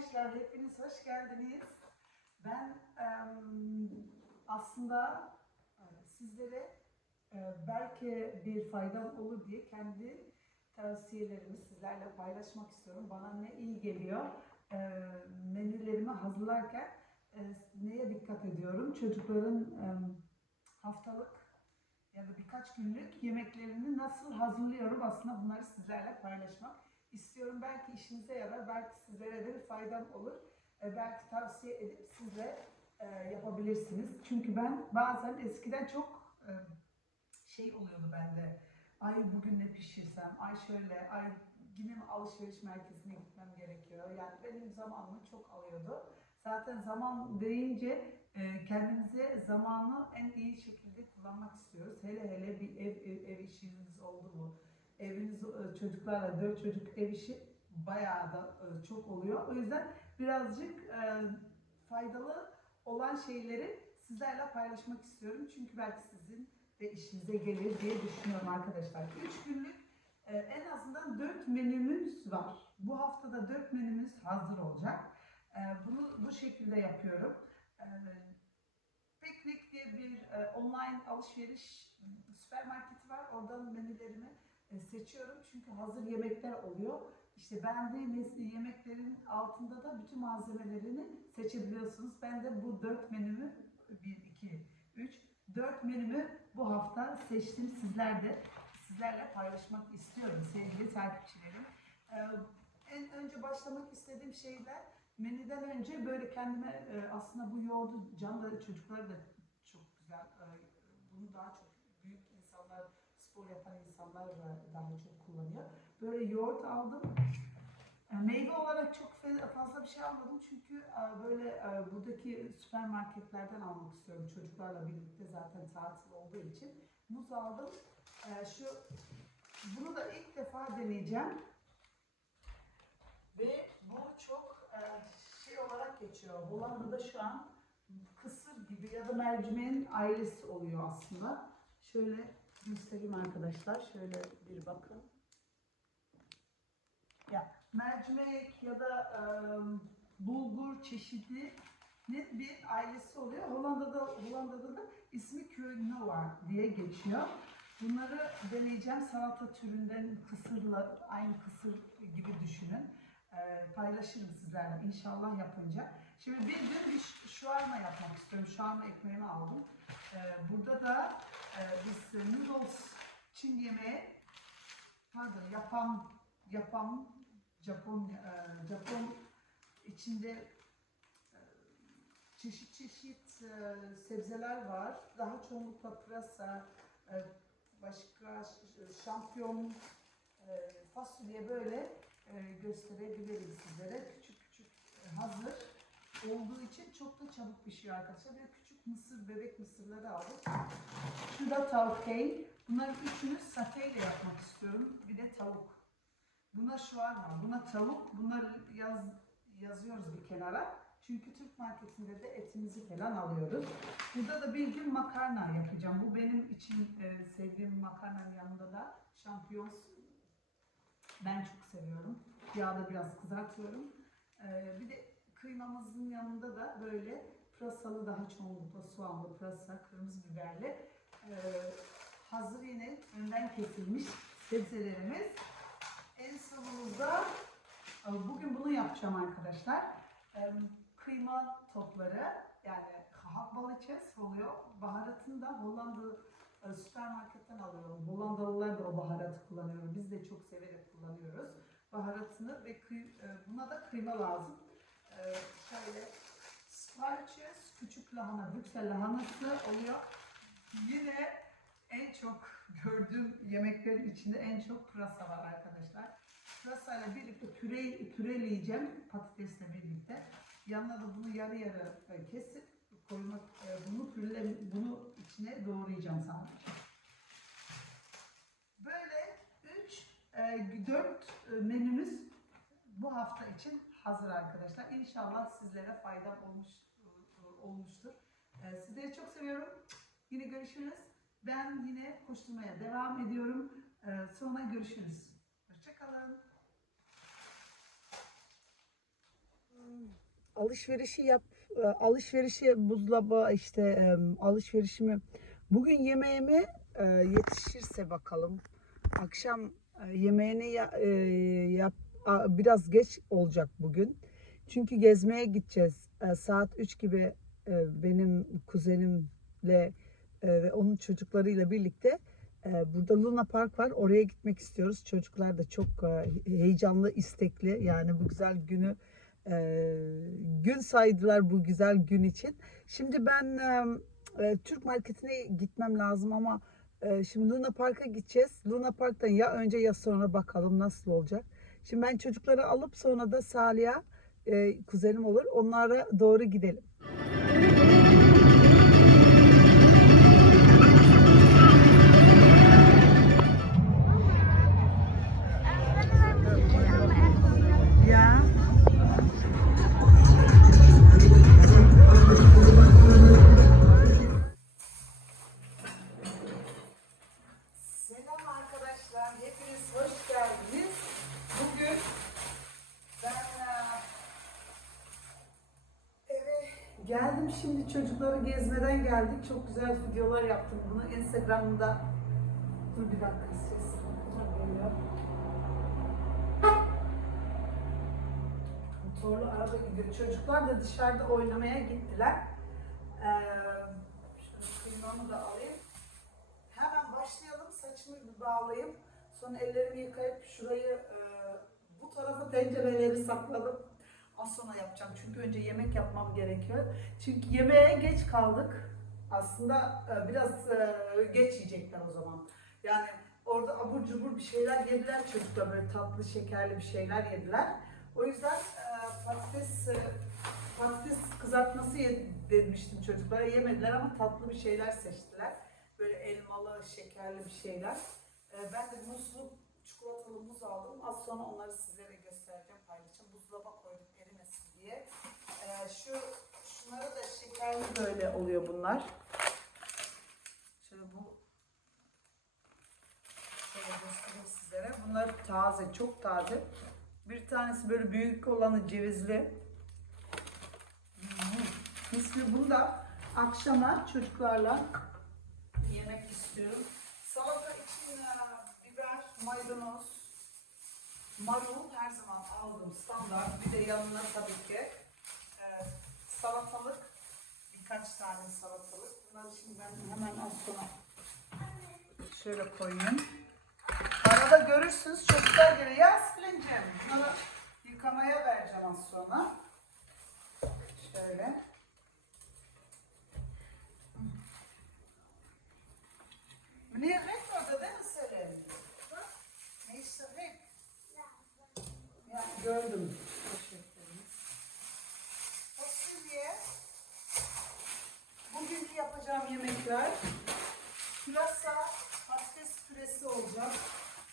arkadaşlar, hepiniz hoş geldiniz. Ben aslında e, sizlere e, belki bir faydam olur diye kendi tavsiyelerimi sizlerle paylaşmak istiyorum. Bana ne iyi geliyor, e, menülerimi hazırlarken neye dikkat ediyorum? Çocukların haftalık ya da birkaç günlük yemeklerini nasıl hazırlıyorum aslında bunları sizlerle paylaşmak istiyorum. Belki işinize yarar, belki sizlere de bir faydam olur. E, belki tavsiye edip siz de e, yapabilirsiniz. Çünkü ben bazen eskiden çok e, şey oluyordu bende. Ay bugün ne pişirsem, ay şöyle, ay yine mi alışveriş merkezine gitmem gerekiyor. Yani benim zamanımı çok alıyordu. Zaten zaman deyince e, kendimize zamanı en iyi şekilde kullanmak istiyoruz. Hele hele bir ev, ev, ev işiniz oldu mu? Eviniz e, çocuklarla, dört çocuk ev işi bayağı da e, çok oluyor. O yüzden birazcık e, faydalı olan şeyleri sizlerle paylaşmak istiyorum. Çünkü belki sizin de işinize gelir diye düşünüyorum arkadaşlar. Üç günlük en azından dört menümüz var. Bu haftada dört menümüz hazır olacak. Bunu bu şekilde yapıyorum. Picnic diye bir online alışveriş süpermarketi var. Oradan menülerimi seçiyorum. Çünkü hazır yemekler oluyor. İşte beğendiğiniz yemeklerin altında da bütün malzemelerini seçebiliyorsunuz. Ben de bu dört menümü 1, 2, 3, 4 menümü bu hafta seçtim. Sizler de sizlerle paylaşmak istiyorum sevgili takipçilerim. Ee, en önce başlamak istediğim şeyler menüden önce böyle kendime e, aslında bu yoğurdu can da çocuklar da çok güzel. e, bunu daha çok spor yapan insanlar da daha çok kullanıyor. Böyle yoğurt aldım. E, Meyve olarak çok fazla bir şey almadım çünkü e, böyle e, buradaki süpermarketlerden almak istiyorum çocuklarla birlikte zaten tatil olduğu için. Muz aldım. Şu bunu da ilk defa deneyeceğim. Ve bu çok şey olarak geçiyor. Hollanda'da şu an kısır gibi ya da mercimeğin ailesi oluyor aslında. Şöyle göstereyim arkadaşlar. Şöyle bir bakın. Ya mercimek ya da e, bulgur çeşidi bir ailesi oluyor. Hollanda'da Hollanda'da da ismi quinoa diye geçiyor. Bunları deneyeceğim. Salata türünden kısırla aynı kısır gibi düşünün. E, paylaşırım sizlerle inşallah yapınca. Şimdi bir gün bir şuarma yapmak istiyorum. Şuarma ekmeğimi aldım. E, burada da e, biz noodles Çin yemeği pardon yapan yapan Japon e, Japon içinde e, çeşit çeşit e, sebzeler var. Daha çoğunlukla pırasa, e, başka şampiyon, e, fasulye böyle e, gösterebilirim sizlere. Küçük küçük e, hazır olduğu için çok da çabuk pişiyor arkadaşlar. De küçük mısır, bebek mısırları aldım. Şu da tavuk değil. Bunların üçünü sateyle yapmak istiyorum. Bir de tavuk. Buna şu var mı? Buna tavuk. Bunları yaz, yazıyoruz bir kenara. Çünkü Türk marketinde de etimizi falan alıyoruz. Burada da bir gün makarna yapacağım. Bu benim için e, sevdiğim makarnanın yanında da şampiyon ben çok seviyorum. Yağda biraz kızartıyorum. E, bir de kıymamızın yanında da böyle pırasalı daha çoğunlukla soğanlı pırasa, kırmızı biberli e, hazır yine önden kesilmiş sebzelerimiz. En sonunda e, bugün bunu yapacağım arkadaşlar. E, Kıyma topları yani hakbalıçes oluyor. Baharatını da Hollanda e, süpermarketten alıyorum. Hollandalılar da o baharatı kullanıyor. Biz de çok severek kullanıyoruz. Baharatını ve kıy, e, buna da kıyma lazım. E, şöyle sparches, küçük lahana, Brüksel lahanası oluyor. Yine en çok gördüğüm yemeklerin içinde en çok pırasa var arkadaşlar. Pırasayla birlikte püre, püreleyeceğim patatesle birlikte. Yanına da bunu yarı yarı e, kesip koymak, e, bunu pürele, bunu içine doğrayacağım sadece. Böyle 3 4 menümüz bu hafta için hazır arkadaşlar. İnşallah sizlere faydam olmuş olmuştur. E, Sizleri çok seviyorum. Yine görüşürüz. Ben yine koşturmaya devam ediyorum. E, Sonra görüşürüz. Hoşçakalın. alışverişi yap, e, alışverişi buzdolabı işte e, alışverişimi bugün yemeğime e, yetişirse bakalım. Akşam yemeğini ya- yap, biraz geç olacak bugün. Çünkü gezmeye gideceğiz. E, saat 3 gibi e, benim kuzenimle e, ve onun çocuklarıyla birlikte burada Luna Park var. Oraya gitmek istiyoruz. Çocuklar da çok heyecanlı, istekli. Yani bu güzel günü gün saydılar bu güzel gün için. Şimdi ben Türk marketine gitmem lazım ama şimdi Luna Park'a gideceğiz. Luna Park'tan ya önce ya sonra bakalım nasıl olacak. Şimdi ben çocukları alıp sonra da Salih'a e, kuzenim olur. Onlara doğru gidelim. Geldik. Çok güzel videolar yaptım bunu Instagram'da. Dur bir dakika ses. Motorlu araba gidiyor. Çocuklar da dışarıda oynamaya gittiler. Ee, kıymamı da alayım. Hemen başlayalım. Saçımı bir bağlayayım. Sonra ellerimi yıkayıp şurayı e, bu tarafa tencereleri sakladım. Az sonra yapacağım. Çünkü önce yemek yapmam gerekiyor. Çünkü yemeğe geç kaldık. Aslında e, biraz e, geç yiyecekler o zaman. Yani orada abur cubur bir şeyler yediler çocuklar. Böyle tatlı şekerli bir şeyler yediler. O yüzden e, patates patates kızartması demiştim çocuklara. Yemediler ama tatlı bir şeyler seçtiler. Böyle elmalı, şekerli bir şeyler. Ben de muzlu, çikolatalı muz aldım. Az sonra onları sizlere göstereceğim, paylaşacağım. Buzdolaba koydum erimesin diye. Şu şunları da şekerli böyle oluyor bunlar. Şöyle bu şöyle göstereyim sizlere. Bunlar taze, çok taze. Bir tanesi böyle büyük olanı cevizli. Hmm. Misli bunu da akşama çocuklarla yemek istiyorum. Salata için e, biber, maydanoz, marul her zaman aldığım standart. Bir de yanına tabii ki salatalık, birkaç tane salatalık. Bunları şimdi ben hemen az şöyle koyayım. Arada görürsünüz çocuklar geliyor. Ya Selin'cim bunları yıkamaya vereceğim az sonra. Şöyle. Meneer Rick orada değil mi Selin? Ne işte Rick? Ya gördüm. Teşekkür ederim. Fasulye. Bugünkü yapacağım yemekler. Pırasa, patates püresi olacak.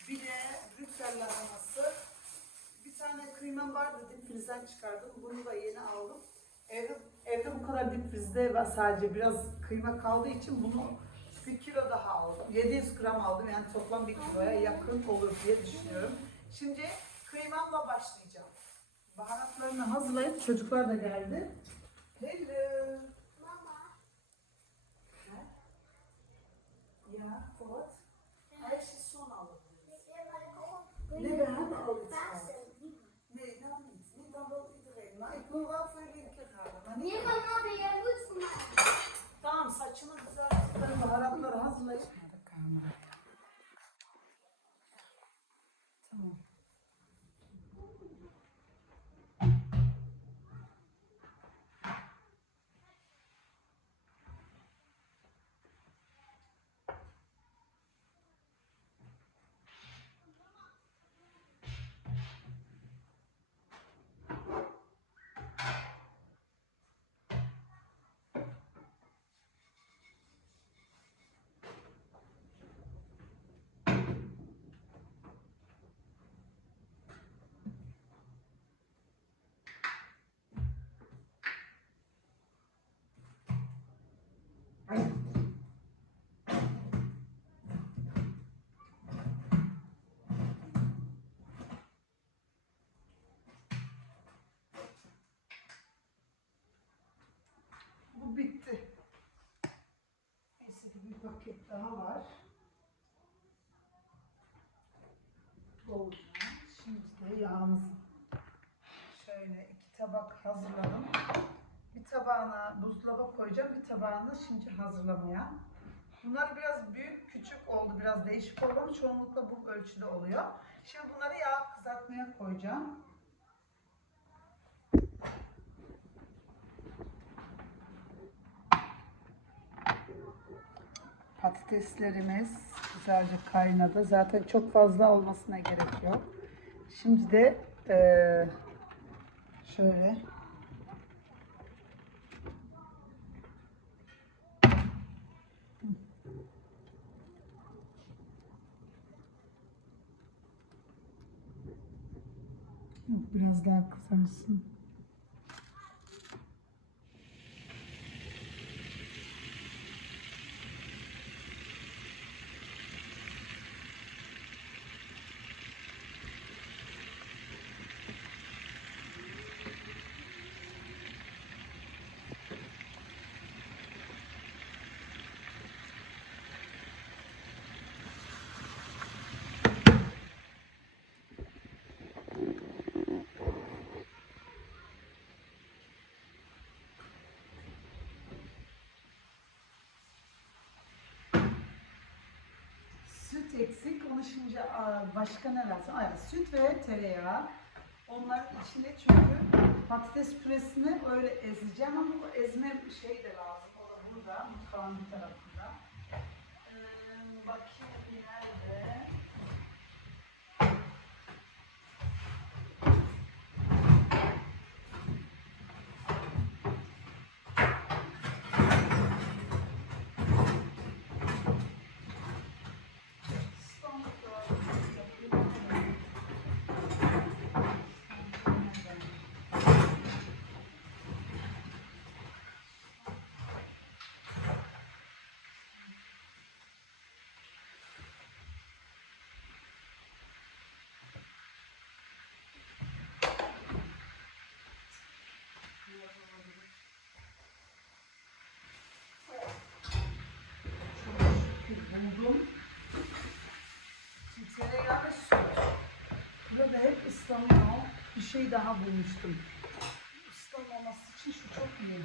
Bir de brüksel lahanası. Bir tane kıymam vardı dip frizden çıkardım. Bunu da yeni aldım. Evde, evde bu frizde var sadece biraz kıyma kaldığı için bunu bir kilo daha aldım. 700 gram aldım yani toplam bir kiloya yakın olur diye düşünüyorum. Şimdi kıymamla başlayacağım. Baharatlarını hazırlayıp çocuklar da geldi. Hello. Ha? Ja, wat? Bitti. Neyse ki bir paket daha var. Bolca. Şimdi de yağımızı şöyle iki tabak hazırladım. Bir tabağına buzdolaba koyacağım, bir tabağını şimdi hazırlamaya. Bunlar biraz büyük, küçük oldu, biraz değişik oldu ama çoğunlukla bu ölçüde oluyor. Şimdi bunları yağ kızartmaya koyacağım. Patateslerimiz güzelce kaynadı. Zaten çok fazla olmasına gerek yok. Şimdi de eee, şöyle biraz daha kızarsın. Süt eksik. Onu şimdi aa, başka ne lazım? Ay, süt ve tereyağı. Onlar içinde çünkü patates püresini öyle ezeceğim ama bu ezme şey de lazım. O da burada, mutfağın bir tarafında. Ee, bakayım bir nerede? buldum. Şimdi tereyağı ve süt. Burada hep ıslanıyor. Bir şey daha bulmuştum. Islanmaması için şu çok iyi.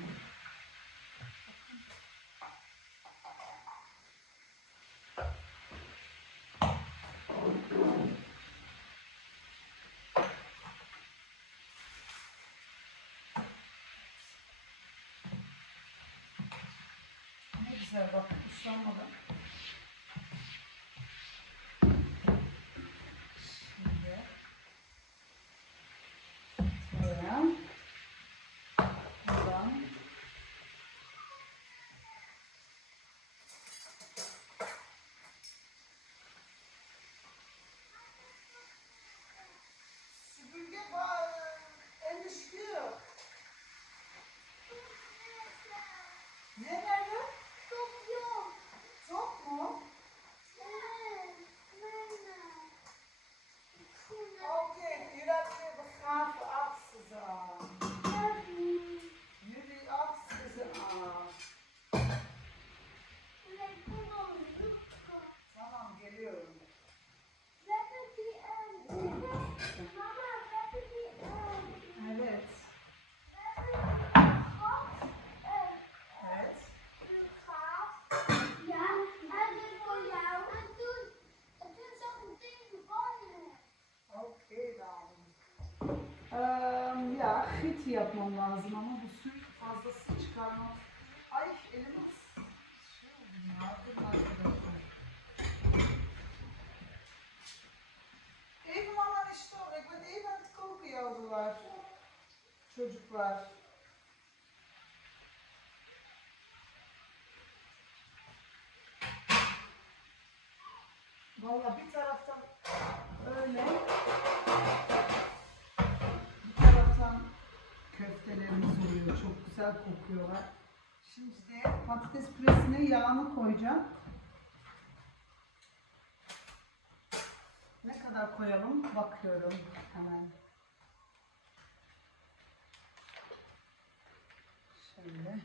Ne güzel bak ıslanmadan. Hit yapmam lazım ama bu süt fazlasını çıkarmam. Ay elim şey oldu ya. Even aman işte even aan het koken yavrular. Çocuklar. Vallahi bir taraftan öyle köftelerimiz oluyor. Çok güzel kokuyorlar. Şimdi de patates püresine yağını koyacağım. Ne kadar koyalım bakıyorum hemen. Şöyle.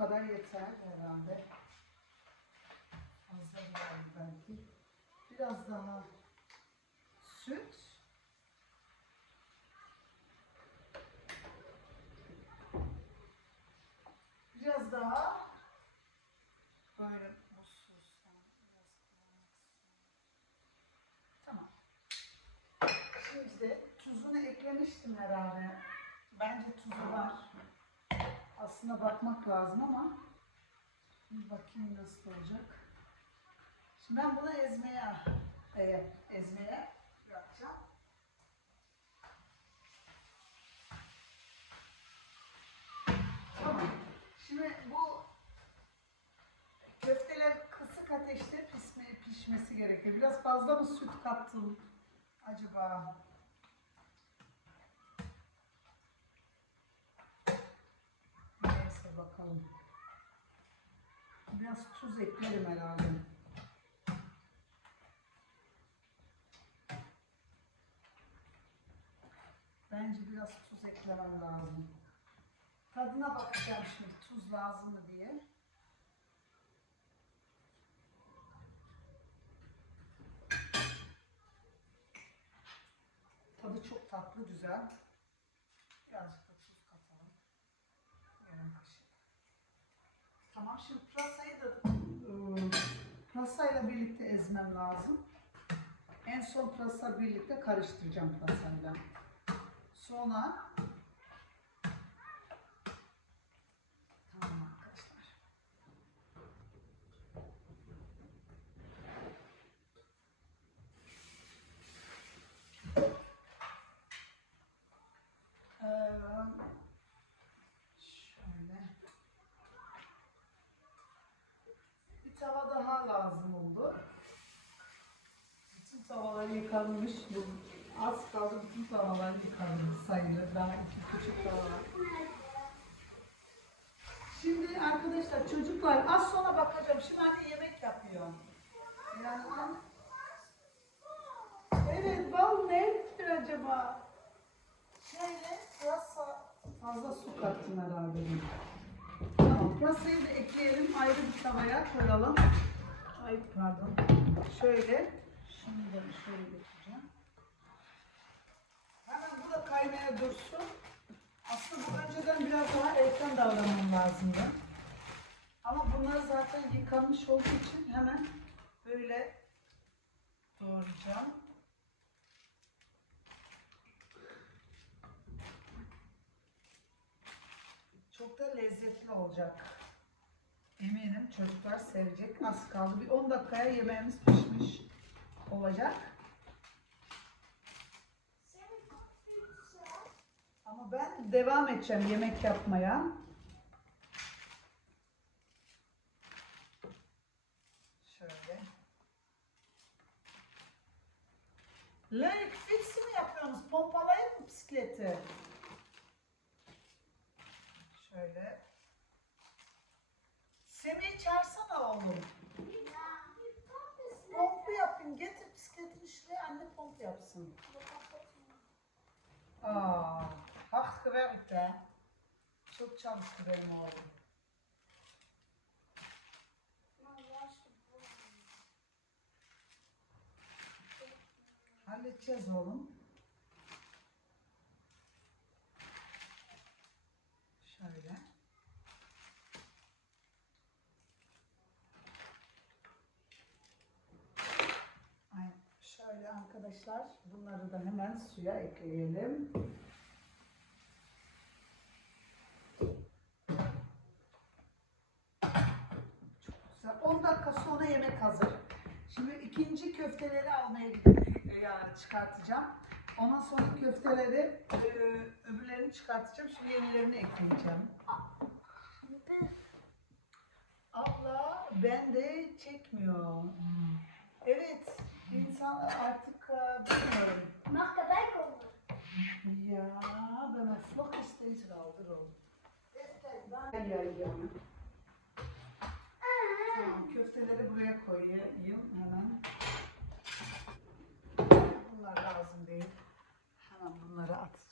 Kadar yeter herhalde. Fazla geldi belki. Biraz daha süt. Biraz daha böyle biraz Tamam. Şimdi tuzunu eklemiştim herhalde. Bence tuzu var. Aslında bakmak lazım ama bir bakayım nasıl olacak. Şimdi ben bunu ezmeye e, ezmeye bırakacağım. Tamam. Şimdi bu köfteler kısık ateşte pişme, pişmesi gerekiyor. Biraz fazla mı süt kattım acaba? Neyse bakalım. Biraz tuz eklerim herhalde. Bence biraz tuz eklemem lazım. Tadına bakacağım şimdi tuz lazım mı diye. Tadı çok tatlı, güzel. Birazcık da tuz katalım. Yarım kaşık. Tamam şimdi pırasayı da ıı, pırasayla birlikte ezmem lazım. En son pırasa birlikte karıştıracağım pırasayla. Sonra Tamam arkadaşlar. Ee, şöyle. Bir tava daha lazım oldu. Bütün tavalar yıkanmış. Bu az kaldı bütün tavalar yıkanmış sayılır. Daha iki küçük tavalar. Şimdi arkadaşlar çocuklar az sonra bakacağım. Şimdi anne yemek yapıyor. Yani. Evet bal nedir acaba? Şöyle pırasa fazla su kattım herhalde. Tamam pırasayı da ekleyelim. Ayrı bir tavaya koyalım. Ay pardon. Şöyle. Şimdi de şöyle getireceğim. Hemen bu da kaynaya dursun. Aslında bu önceden biraz daha erken davranmam lazımdı. Ama bunlar zaten yıkanmış olduğu için hemen böyle doğrayacağım. Çok da lezzetli olacak. Eminim çocuklar sevecek. Az kaldı. Bir 10 dakikaya yemeğimiz pişmiş olacak. Ama ben devam edeceğim yemek yapmaya. Şöyle. Lerik fiksi mi yapıyorsunuz? Pompalayın mı bisikleti? Şöyle. Semih'i çağırsana oğlum. Pompu yapayım. Getir anne pomp yapsın. Aa, hakkı verdik de. Çok çalıştı benim oğlum. Halledeceğiz oğlum. Şöyle. Ay, Şöyle arkadaşlar bunları da hemen suya ekleyelim. Çok güzel. 10 dakika sonra yemek hazır. Şimdi ikinci köfteleri almaya gidip yani çıkartacağım. Ondan sonra köfteleri e, öbürlerini çıkartacağım. Şimdi yenilerini ekleyeceğim. Abla ben de çekmiyor. Evet. insan artık e, bilmiyorum. Mag erbij komen. Ja, ben mijn vlog is steeds rouder om. Ja, ja, ja. Tamam, köfteleri buraya koyayım hemen. Bunlar lazım değil. Hemen bunları at.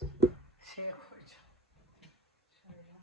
Şeye koyacağım. Şöyle.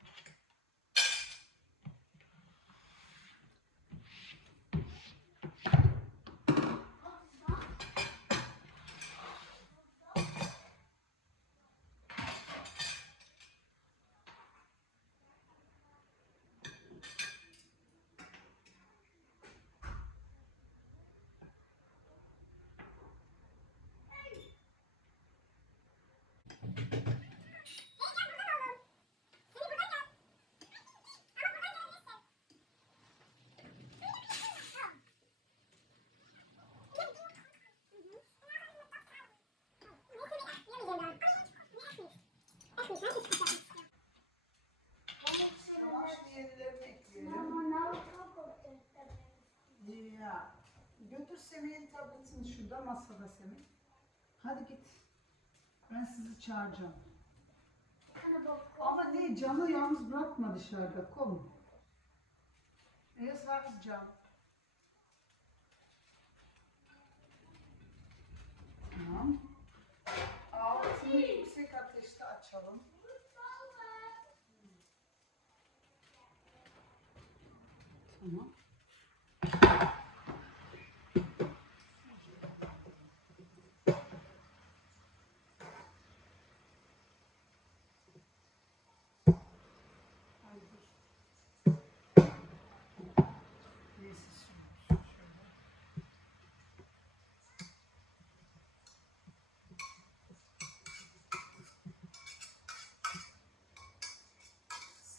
Ya götür Semih'in tabletini şurada masada Semih. Hadi git. Ben sizi çağıracağım. Ama ne canı yalnız bırakma dışarıda. Kom. Waar is Can? Tamam. Altını yüksek ateşte açalım. Tamam.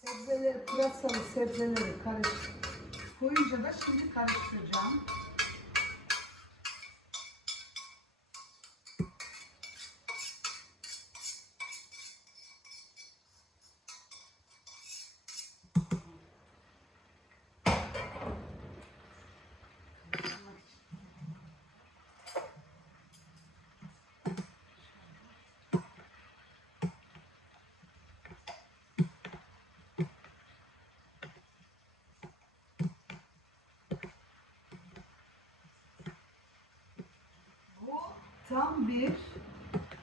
Sebzeleri, pırasalı sebzeleri karıştır. Koyunca da şimdi karıştıracağım. Bu tam bir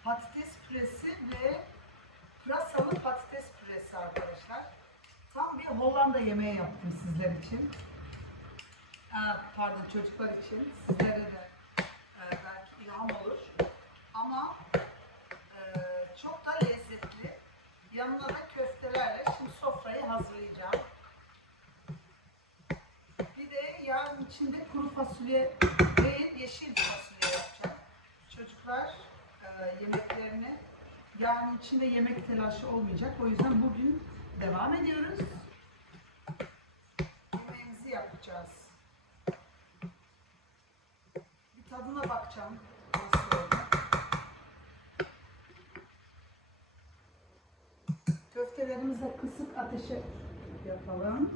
patates püresi ve pırasalı patates püresi arkadaşlar. Tam bir Hollanda yemeği yaptım sizler için. Aa, pardon çocuklar için. Sizlere de e, belki ilham olur. Ama e, çok da lezzetli. Yanına da köftelerle şimdi sofrayı hazırlayacağım. Bir de yarın içinde kuru fasulye değil yeşil fasulye yapacağım. Çocuklar e, yemeklerini yarın içinde yemek telaşı olmayacak. O yüzden bugün devam ediyoruz. Yemeğimizi yapacağız. Bir tadına bakacağım. Köftelerimizi kısık ateşe yapalım.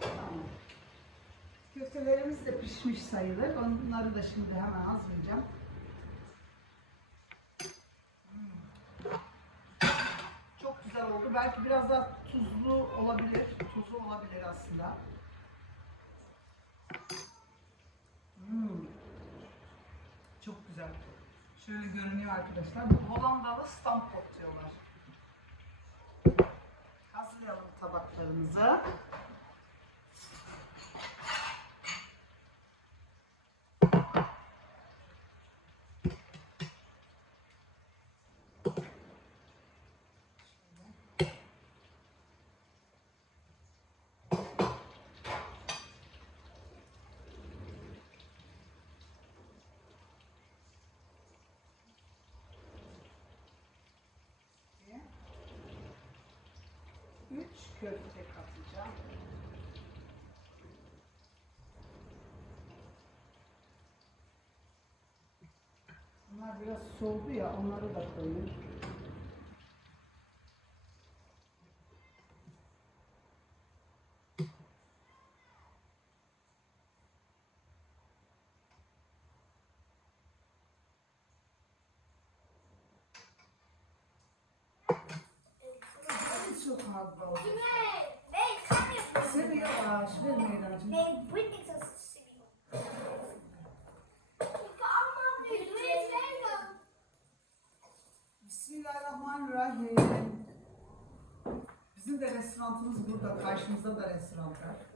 Tamam. Köftelerimiz de pişmiş sayılır. Onları da şimdi hemen hazırlayacağım. Hmm. Çok güzel oldu. Belki biraz daha tuzlu olabilir. Tuzlu olabilir aslında. Hmm. Çok güzel. Şöyle görünüyor arkadaşlar. Bu Hollandalı stampot diyorlar. Hazırlayalım tabaklarımızı. İki. Üç köfte katacağım. Bunlar biraz soğudu ya onları da koyayım. Çok az da oldu. Seni yavaş ver zeggen. Bismillahirrahmanirrahim. Bizim de restoranımız burada. Karşımızda da restoran var.